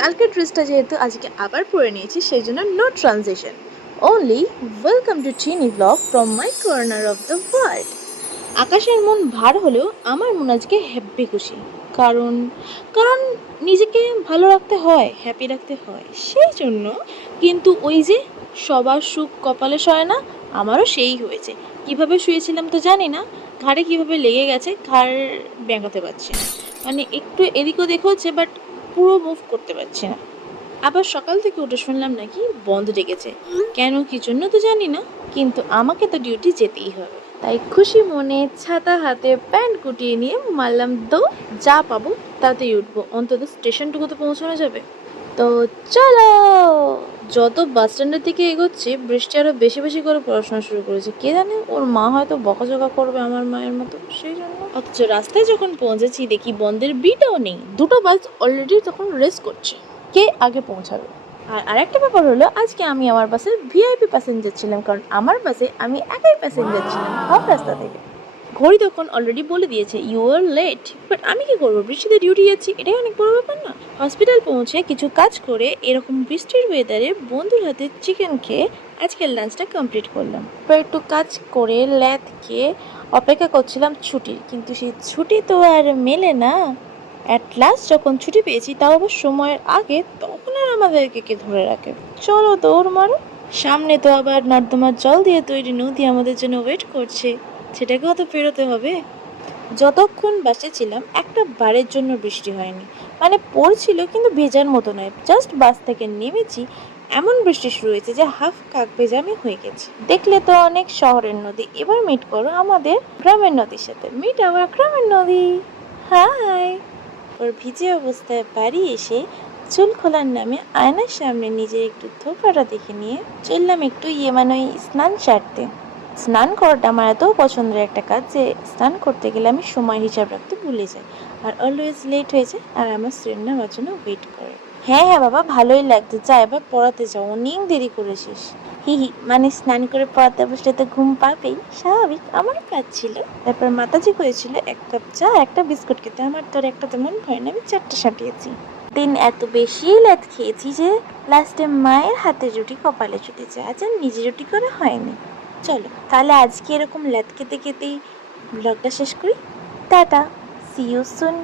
কালকের ড্রেসটা যেহেতু আজকে আবার পরে নিয়েছি সেই জন্য no transition, only welcome to Chini blog from my corner of the world. আকাশের মন ভার হলেও আমার মন আজকে হ্যাপি খুশি। কারণ কারণ নিজেকে ভালো রাখতে হয়, হ্যাপি রাখতে হয়, সেই জন্য। কিন্তু ওই যে সবার সুখ কপালে সয় না, আমারও সেই হয়েছে। কিভাবে শুয়েছিলাম তো জানি না, ঘাড়ে কিভাবে লেগে গেছে, ঘাড় ব্যাঙ্গাতে পারছি না। মানে একটু এদিক ওদিক হচ্ছে, বাট পুরো মুভ করতে পারছি না। আবার সকাল থেকে উঠে শুনলাম নাকি বন্ধ ডেকেছে। কেন, কি জন্য তো জানি না, কিন্তু আমাকে তো ডিউটি যেতেই হবে। তাই খুশি মনে ছাতা হাতে প্যান্ট গুটিয়ে নিয়ে মারলাম দৌড়। যা পাবো তাতেই উঠবো, অন্তত স্টেশনটুকু তো পৌঁছানো যাবে। তো চলো। যত বাস স্ট্যান্ডের দিকে এগোচ্ছি বৃষ্টি আরো বেশি বেশি করে পড়াশোনা শুরু করেছে। কে জানে ওর মা হয়তো বকাঝকা করবে আমার মায়ের মতো, সেই জন্য। অথচ রাস্তায় যখন পৌঁছেছি দেখি বন্ধের বিটাও নেই, দুটো বাস অলরেডি তখন রেস করছে কে আগে পৌঁছাবে। আর আরেকটা ব্যাপার হলো, আজকে আমি আমার বাসের ভিআইপি প্যাসেঞ্জার ছিলাম, কারণ আমার বাসে আমি একাই প্যাসেঞ্জার ছিলাম হাফ রাস্তা থেকে। ঘড়ি তখন অলরেডি বলে দিয়েছে ইউ আর লেট, বাট আমি কি করবো, বৃষ্টিতে ডিউটি যাচ্ছি, এটাই অনেক বড় ব্যাপার না। হসপিটাল পৌঁছে কিছু কাজ করে এরকম বৃষ্টির ওয়েদারে বন্ধুর হাতে চিকেন খেয়ে আজকের লাঞ্চটা কমপ্লিট করলাম। এবার একটু কাজ করে ল্যাদ খেয়ে অপেক্ষা করছিলাম ছুটির, কিন্তু সেই ছুটি তো আর মেলে না। অ্যাট লাস্ট যখন ছুটি পেয়েছি, তাও আবার সময়ের আগে, তখন আর আমাদেরকে কে ধরে রাখে। চলো দৌড় মারো। সামনে তো আবার নর্দমার জল দিয়ে তৈরি নদী আমাদের জন্য ওয়েট করছে, সেটাকেও তো পেরোতে হবে। যতক্ষণ বাসে ছিলাম একটা বারের জন্য বৃষ্টি হয়নি, মানে পড়ছিল কিন্তু ভেজার মতো নয়। জাস্ট বাস থেকে নেমেছি, এমন বৃষ্টি শুরু হয়েছে যে হাফ কাক ভেজা আমি হয়ে গেছি। দেখলে তো অনেক শহরের নদী, এবার মিট করো আমাদের গ্রামের নদীর সাথে। মিট আওয়ার গ্রামের নদী। হাই। ওর ভিজে অবস্থায় বাড়ি এসে চুল খোলার নামে আয়নার সামনে নিজের একটু থোপাটা দেখে নিয়ে চললাম একটু ইয়েমানই স্নান সারতে। স্নান করাটা আমার এত পছন্দের একটা কাজ যে স্নান করতে গেলে আমি সময় হিসাব রাখতে ভুলে যাই, আর অলওয়েজ লেট হয়ে যায়, আর আমার ফ্রেন্ড আমার জন্য ওয়েট করে। হ্যাঁ হ্যাঁ বাবা, ভালোই লাগছে, যা এবার পড়াতে যাও, অনেক দেরি করেছিস। হি হি, মানে স্নান করে পড়াতে বসলে তো ঘুম পাবেই, স্বাভাবিক, আমারও কাজ ছিল। তারপর মাতাজি করেছিল এক কাপ চা আর একটা বিস্কুট খেতে, আমার তোর একটা তেমন ভয় না, আমি 4টা সাটিয়েছি। দিন এত বেশি ল্যাদ খেয়েছি যে লাস্টে মায়ের হাতের রুটি কপালে চুটেছে, আজ আর নিজে রুটি করে হয়নি। চলো তাহলে আজকে এরকম ল্যাদ খেতে খেতেই ব্লগটা শেষ করি। Tata, see you soon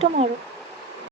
tomorrow.